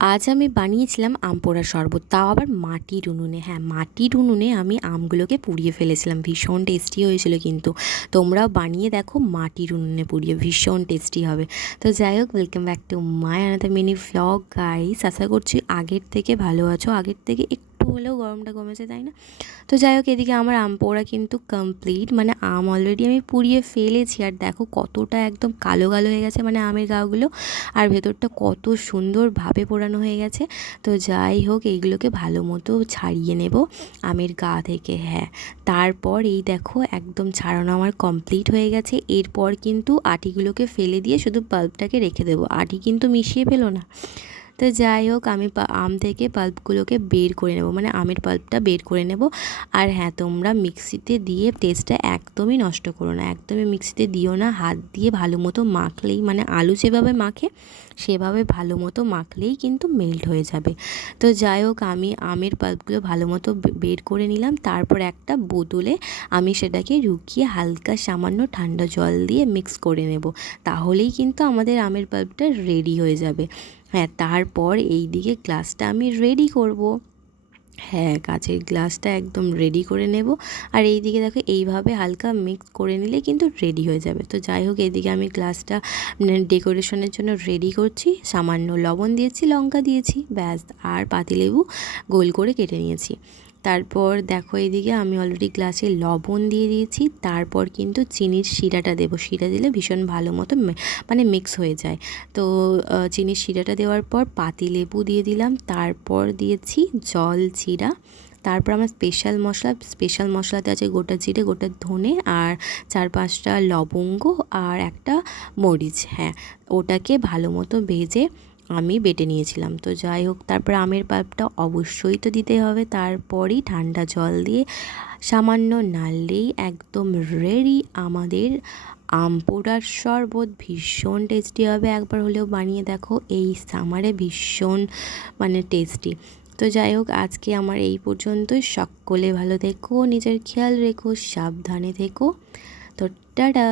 আজ আমি বানিয়েছিলাম আম পোড়ার শরবত, তাও আবার মাটির উনুনে। হ্যাঁ মাটির উনুনে আমি আমগুলোকে পুড়িয়ে ফেলেছিলাম, ভীষণ টেস্টি হয়েছিল কিন্তু। তোমরাও বানিয়ে দেখো, মাটির উনুনে পুড়িয়ে ভীষণ টেস্টি হবে। তো যাই হোক welcome back to my another mini vlog guys আশা করছি আগের থেকে ভালো আছো, আগের থেকে একটু হলেও গরমটা কমেছে, তাই না? তো যাই হোক, এদিকে আমার আম পোড়া কিন্তু কমপ্লিট মানে আম অলরেডি আমি পুড়িয়ে ফেলেছি। আর দেখো কতটা একদম কালো কালো হয়ে গেছে মানে আমের গাগুলো। আর ভেতরটা কত সুন্দরভাবে পোড়ানো হয়ে গেছে। তো যাই হোক, এইগুলোকে ভালো মতো ছাড়িয়ে নেব আমের গা থেকে হ্যাঁ। তারপর এই দেখো একদম ছাড়ানো আমার কমপ্লিট হয়ে গেছে। এরপর কিন্তু আটিগুলোকে ফেলে দিয়ে শুধু পাল্পটাকে রেখে দেবো। আটি কিন্তু মিশিয়ে ফেলো না। তো যাই হোক, আমি আম থেকে পাল্পগুলোকে বের করে নেব। মানে আমের পাল্পটা বের করে নেব। আর হ্যাঁ তোমরা মিক্সিতে দিয়ে টেস্টটা একদমই নষ্ট করো না। একদমই মিক্সিতে দিও না। হাত দিয়ে ভালো মতো মাখলেই মানে আলু যেভাবে মাখে, সেভাবে ভালো মতো মাখলেই কিন্তু মেল্ট হয়ে যাবে। তো যাই হোক, আমি আমের পাল্পগুলো ভালো মতো বের করে নিলাম। তারপর একটা বোতলে আমি সেটাকে রুকিয়ে হালকা সামান্য ঠান্ডা জল দিয়ে মিক্স করে নেব। তাহলেই কিন্তু আমাদের আমের পাল্পটা রেডি হয়ে যাবে। হ্যাঁ তারপর এই দিকে গ্লাসটা আমি রেডি করব। হ্যাঁ কাচের গ্লাসটা একদম রেডি করে নেব। আর এই দিকে দেখো, এইভাবে হালকা মিক্স করে নিলে কিন্তু রেডি হয়ে যাবে। তো যাই হোক, এইদিকে আমি গ্লাসটা ডেকোরেশনের জন্য রেডি করছি। সামান্য লবণ দিয়েছি, লঙ্কা দিয়েছি, ব্যাস। আর পাতিলেবু গোল করে কেটে নিয়েছি। তারপর দেখো এদিকে আমি অলরেডি গ্লাসে লবণ দিয়ে দিয়েছি, তারপর কিন্তু চিনির শিরাটা দেবো। শিরা দিলে ভীষণ ভালো মতো মানে মিক্স হয়ে যায়। তো চিনির শিরাটা দেওয়ার পর পাতি লেবু দিয়ে দিলাম, তারপর দিয়েছি জল চিরা, তারপর আমার স্পেশাল মশলা স্পেশাল মশলাতে আছে গোটা জিরে, গোটা ধনে আর চার পাঁচটা লবঙ্গ আর একটা মরিচ হ্যাঁ ওটাকে ভালো মতো ভেজে আমি বেটে নিয়েছিলাম। তো যাই হোক, তারপর আমের পাল্পটা অবশ্যই তো দিতে হবে। তারপরই ঠান্ডা জল দিয়ে সামান্য নাড়লেই একদম রেডি আমাদের আম পোড়ার শরবত। ভীষণ টেস্টি হবে। একবার হলেও বানিয়ে দেখো, এই সামারে ভীষণ মানে টেস্টি তো যাই হোক, আজকে আমার এই পর্যন্তই। সকলে ভালো থেকো, নিজের খেয়াল রেখো, সাবধানে থেকো। তো টাটা!